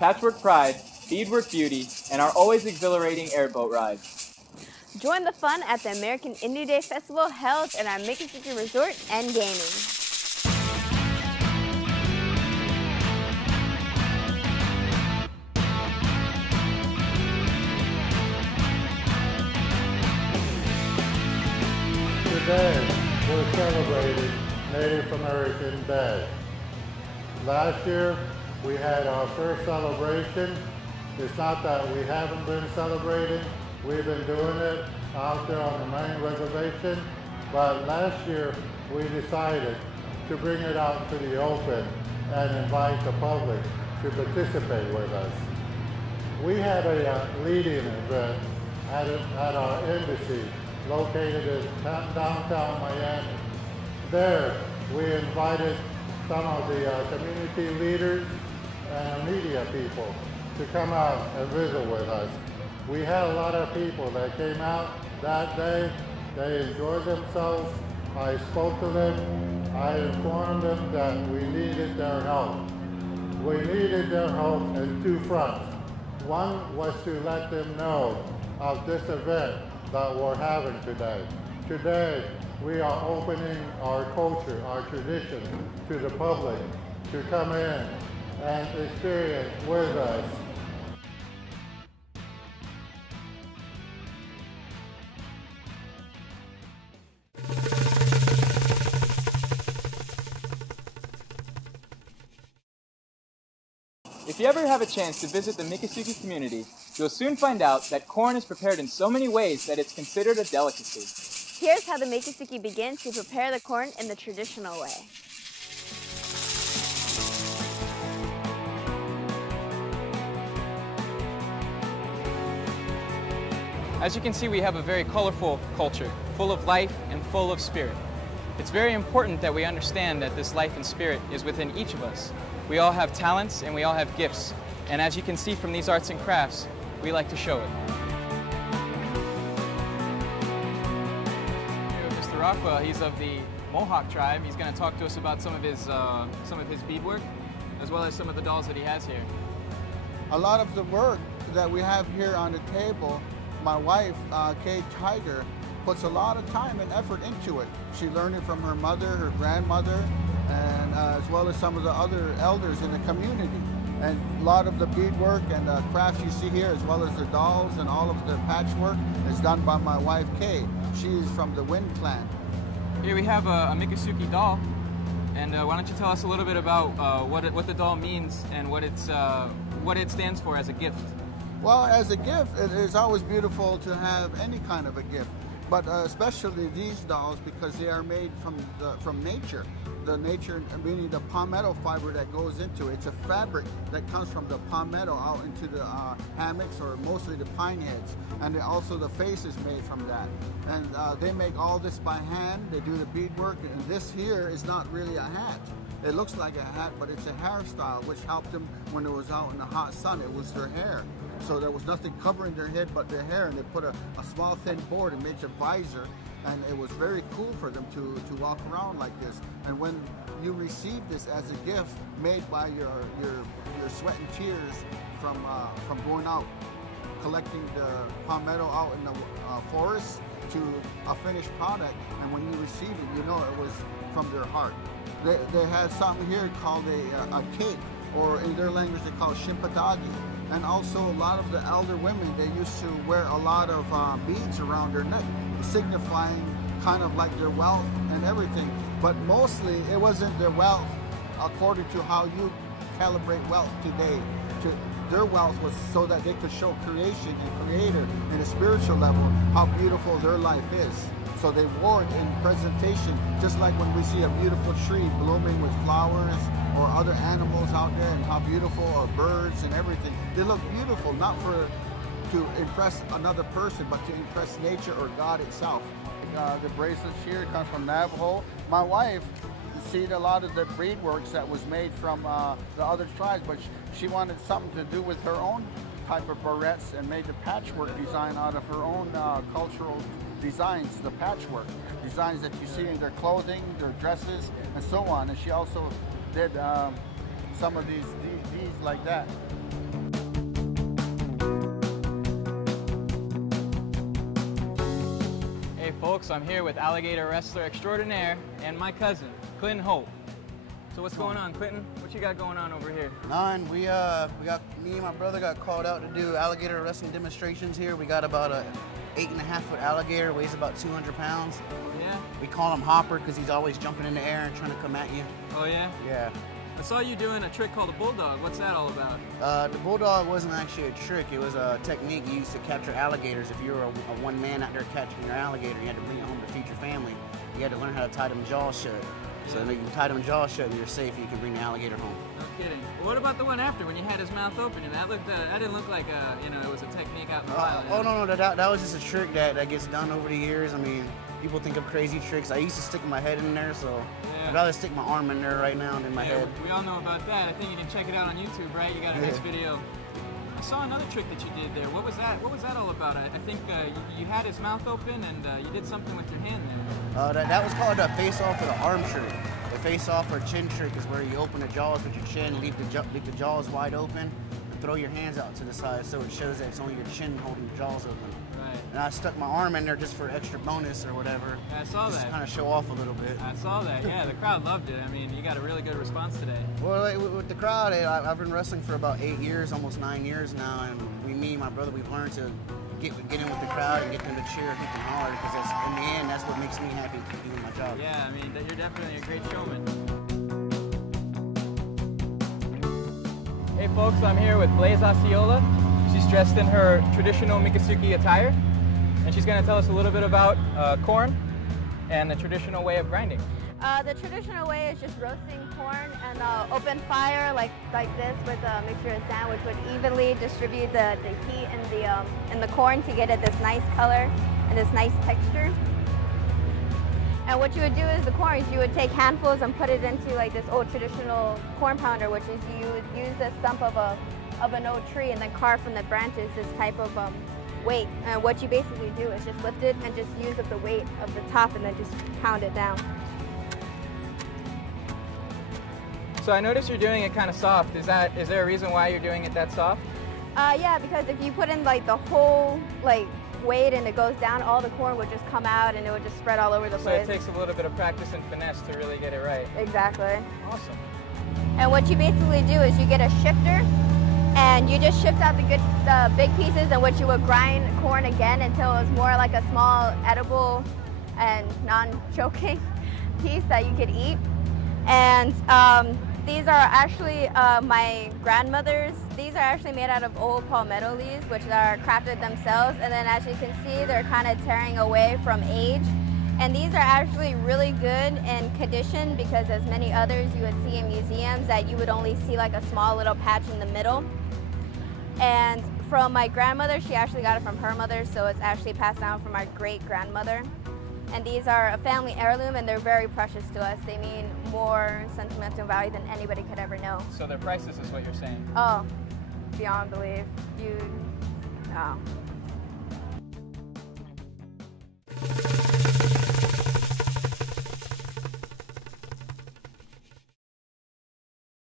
Patchwork Pride, Beadwork Beauty, and our always exhilarating airboat rides. Join the fun at the American Indie Day Festival held at our Miccosukee Resort and Gaming. Today, we're celebrating Native American Day. Last year, we had our first celebration. It's not that we haven't been celebrating. We've been doing it out there on the main reservation. But last year, we decided to bring it out to the open and invite the public to participate with us. We had a lead-in event at our embassy located in downtown Miami. There, we invited some of the community leaders and media people to come out and visit with us. We had a lot of people that came out that day. They enjoyed themselves. I spoke to them. I informed them that we needed their help. We needed their help in two fronts. One was to let them know of this event that we're having today. Today, we are opening our culture, our tradition to the public to come in and experience with us. If you ever have a chance to visit the Miccosukee community, you'll soon find out that corn is prepared in so many ways that it's considered a delicacy. Here's how the Miccosukee begins to prepare the corn in the traditional way. As you can see, we have a very colorful culture, full of life and full of spirit. It's very important that we understand that this life and spirit is within each of us. We all have talents and we all have gifts. And as you can see from these arts and crafts, we like to show it. Mr. Rockwell, he's of the Mohawk tribe. He's going to talk to us about some of his beadwork, as well as some of the dolls that he has here. A lot of the work that we have here on the table, my wife, Kay Tiger, puts a lot of time and effort into it. She learned it from her mother, her grandmother, and as well as some of the other elders in the community. And a lot of the beadwork and the crafts you see here, as well as the dolls and all of the patchwork, is done by my wife, Kay. She's from the Wind Clan. Here we have a Miccosukee doll. And why don't you tell us a little bit about what the doll means and what it stands for as a gift? Well, as a gift, it is always beautiful to have any kind of a gift, but especially these dolls because they are made from nature. The nature, meaning the palmetto fiber that goes into it. It's a fabric that comes from the palmetto out into the hammocks or mostly the pine heads. And also the face is made from that. And they make all this by hand. They do the beadwork. And this here is not really a hat. It looks like a hat, but it's a hairstyle, which helped them when it was out in the hot sun. It was their hair. So there was nothing covering their head but their hair, and they put a small thin board and made a visor, and it was very cool for them to walk around like this. And when you receive this as a gift made by your sweat and tears from going out, collecting the palmetto out in the forest to a finished product, and when you receive it, you know it was from their heart. They had something here called a cake, or in their language they call it shimpadagi. And also a lot of the elder women, they used to wear a lot of beads around their neck, signifying kind of like their wealth and everything. But mostly it wasn't their wealth according to how you calibrate wealth today. Their wealth was so that they could show creation and creator in a spiritual level how beautiful their life is. So they wore it in presentation, just like when we see a beautiful tree blooming with flowers or other animals out there and how beautiful, or birds and everything. They look beautiful, not to impress another person, but to impress nature or God itself. The bracelets here come from Navajo. My wife seen a lot of the beadworks that was made from the other tribes, but she wanted something to do with her own type of barrettes and made the patchwork design out of her own cultural designs, the patchwork designs that you see in their clothing, their dresses, and so on. And she also did some of these like that. Folks, I'm here with Alligator Wrestler Extraordinaire and my cousin, Clinton Holt. So what's going on, Clinton? What you got going on over here? None. Me and my brother got called out to do alligator wrestling demonstrations here. We got about a 8.5-foot alligator, weighs about 200 pounds. Yeah? We call him Hopper because he's always jumping in the air and trying to come at you. Oh yeah? Yeah. I saw you doing a trick called the Bulldog. What's that all about? The Bulldog wasn't actually a trick. It was a technique used to capture alligators. If you were a one man out there catching your alligator, you had to bring it home to feed your family. You had to learn how to tie them jaws shut. So you can tie them jaws shut and you're safe. You can bring the alligator home. No kidding. Well, what about the one after when you had his mouth open? And that didn't look like it was a technique out in the wild. Oh no, that was just a trick that gets done over the years. I mean, people think of crazy tricks. I used to stick my head in there, so I'd rather stick my arm in there right now than my head. We all know about that. I think you can check it out on YouTube, right? You got a nice video. I saw another trick that you did there. What was that? What was that all about? I think you had his mouth open and you did something with your hand there. That was called a face-off or the arm trick. The face-off or chin trick is where you open the jaws with your chin, leave the jaws wide open, and throw your hands out to the side so it shows that it's only your chin holding the jaws open. Right. And I stuck my arm in there just for extra bonus or whatever. Yeah, I saw that. Just kind of show off a little bit. I saw that. Yeah, the crowd loved it. I mean, you got a really good response today. Well, with the crowd, I've been wrestling for about 8 years, almost 9 years now, and me and my brother, we've learned to get in with the crowd and get them to cheer, hit them hard, because in the end, that's what makes me happy to keep doing my job. Yeah, I mean, you're definitely a great showman. Hey folks, I'm here with Blaze Osceola. She's dressed in her traditional Miccosukee attire, and she's going to tell us a little bit about corn and the traditional way of grinding. The traditional way is just roasting corn and open fire like this with a mixture of sand, which would evenly distribute the heat in the corn to get it this nice color and this nice texture. And what you would do is the corn, you would take handfuls and put it into like this old traditional corn pounder, which is you would use the stump of an old tree and then carve from the branches this type of weight. And what you basically do is just lift it and just use up the weight of the top and then just pound it down. So I noticed you're doing it kind of soft. Is there a reason why you're doing it that soft? Yeah, because if you put in like the whole weight and it goes down, all the corn would just come out and it would just spread all over the place. So it takes a little bit of practice and finesse to really get it right. Exactly. Awesome. And what you basically do is you get a shifter and you just shift out the big pieces in which you would grind corn again until it was more like a small edible and non-choking piece that you could eat. And these are actually my grandmother's. These are actually made out of old palmetto leaves, which are crafted themselves. And then as you can see, they're kind of tearing away from age. And these are actually really good in condition because as many others you would see in museums that you would only see like a small little patch in the middle. And from my grandmother, she actually got it from her mother, so it's actually passed down from our great-grandmother. And these are a family heirloom, and they're very precious to us. They mean more sentimental value than anybody could ever know. So they're priceless is what you're saying? Oh, beyond belief. Oh.